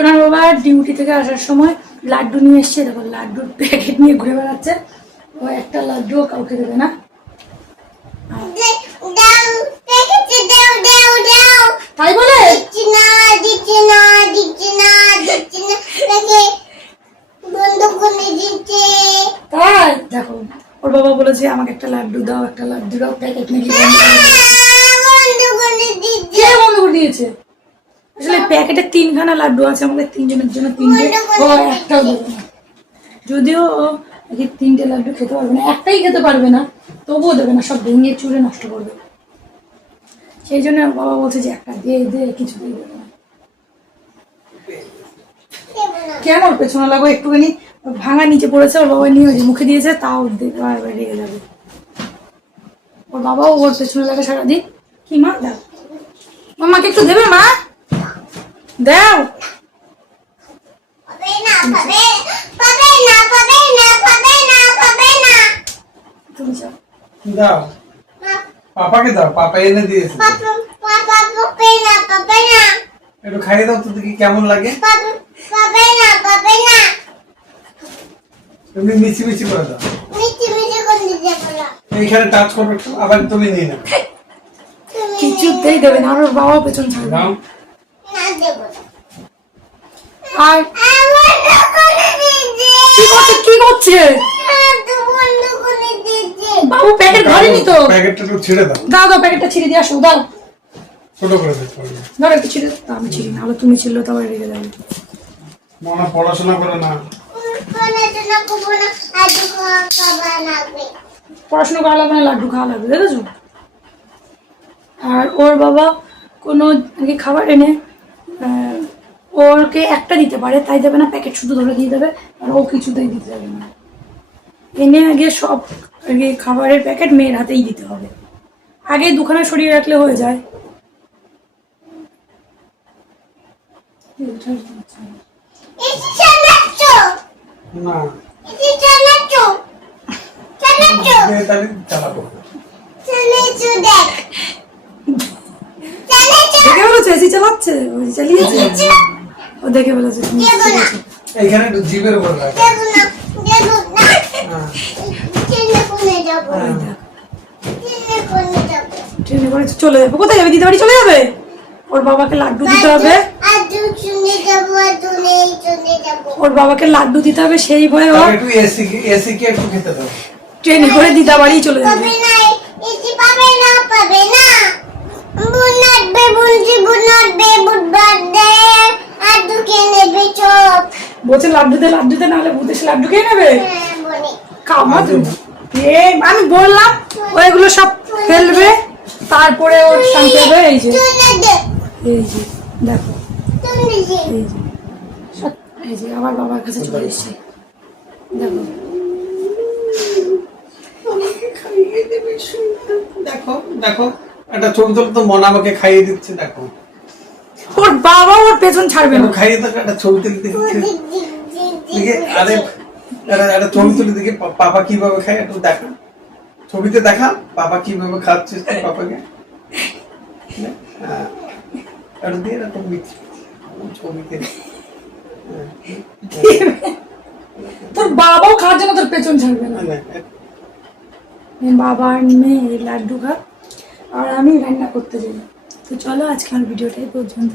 সোনার বাবা ডিউটি থেকে আসার সময় লাড্ডু নিয়ে এসছে, দেখো লাড্ডুর প্যাকেট নিয়ে ঘুরে বেড়াচ্ছে। ও একটা লাড্ডুও কাউকে দেবে না। তাই বলে তাই দেখো ওর বাবা বলেছে আমাকে একটা লাড্ডু দাও, একটা লাড্ডু দাও, প্যাকেট নাকি বন্ধ করে দিয়েছে। আসলে প্যাকেটে 3খানা লাড্ডু আছে, আমাদের 3জনের জন্য 3টে, ও একটাও দেবে না। যদিও নাকি 3টে লাড্ডু খেতে পারবে না, একটাই খেতে পারবে না, তবুও দেবে না, সব ভেঙে চুরে নষ্ট করবে। সেই জন্য বাবা বলছে যে একটা দে দে, কিছু দিয়ে দেবে না। কেন ওর পেছনে লাগো, একটুখানি ভাঙা নিচে পড়েছে, ওর বাবা নিয়ে মুখে দিয়েছে, তাও রেগে যাবে। ওর বাবাও ওর পেছনে লাগে সারাদিন। কি মা দাও, মামাকে একটু দেবে, মা দাও। তুমি যাও দাও, পাপাকে দাও, পাপা এনে দিয়েছে। একটু খাইয়ে দাও তো দেখি কেমন লাগে। তুমি মিচি মিচি করে দাও, এইখানে টাচ করো একটু, আবার তুমি নিয়ে নাও। কিছুতেই দেবে না, আর ওর বাবাও পেছন ছাড়বে না। আর কি করছে বাবু? প্যাকেট ধরেনি তো, প্যাকেটটা একটু ছিঁড়ে দাও। দাও দাও, প্যাকেটটা ছিঁড়ে দিয়ে আসো, দাও ছোট করে দাও, ধরো একটু ছিঁড়ে। আমি ছিঁড়ি না, তুমি ছিঁড়লো তো আবার রেগে যাবে। মনে পড়াশোনা করে না, পড়াশোনা করা লাগবে না, লাড্ডু খাওয়া লাগবে, দেখেছো? আর ওর বাবা কোনো খাবার এনে ওরকে একটা দিতে পারে, তাই দেবে না, প্যাকেট শুধু ধরে দিয়ে দেবে, আর ও কিছুতেই দিতে যাবে না। এনে আগে সব খাবারের প্যাকেট মেয়ের হাতেই দিতে হবে, আগে দুখানা সরিয়ে রাখলে হয়ে যায়। দেখে বলেছে এসি চালাচ্ছে, চালিয়েছে, ও দেখে বলেছে এইখানে একটু জিভের উপর রাখ। ট্রেনে করে চলে যাবে। কোথায় যাবে? দিদি বাড়ি চলে যাবে। ওর বাবাকে লাড্ডু দিতে হবে, ওর বাবাকে লাড্ডু দিতে হবে, সেই ভয়ে ও একটু এসি কে একটু খেতে দাও। ট্রেনে করে দিদা বাড়ি চলে যাবে। বলছে লাড্ডুতে লাড্ডুতে, নাহলে ভূত এসে লাড্ডু খেয়ে নেবে। আমি বললাম ওইগুলো সব ফেলবে, তারপরে ও শান্তি হবে। এই যে এই যে দেখো, এই যে আবার বাবার কাছে চলে এসছে, দেখো দেখো দেখো, একটা ছবি তোলো তো, মন আমাকে খাইয়ে দিচ্ছে, দেখো ওর বাবা ওর পেছন ছাড়বে না। খাইয়ে দেখো, একটা ছবি তুলে দেখি। আরে একটা ছবি তুলে দেখি পাপা কিভাবে খায়, একটু দেখা, ছবিতে দেখা পাপা কিভাবে খাচ্ছে পাপাকে। একটু দিয়ে এরকম ছবিতে। তোর বাবাও খাওয়ার জন্য তোর পেছন ছাড়বে না। বাবা মেয়ে লাড্ডু খা, আর আমি রান্না করতে যাই। তো চলো আজকে আমার ভিডিওটাই পর্যন্ত।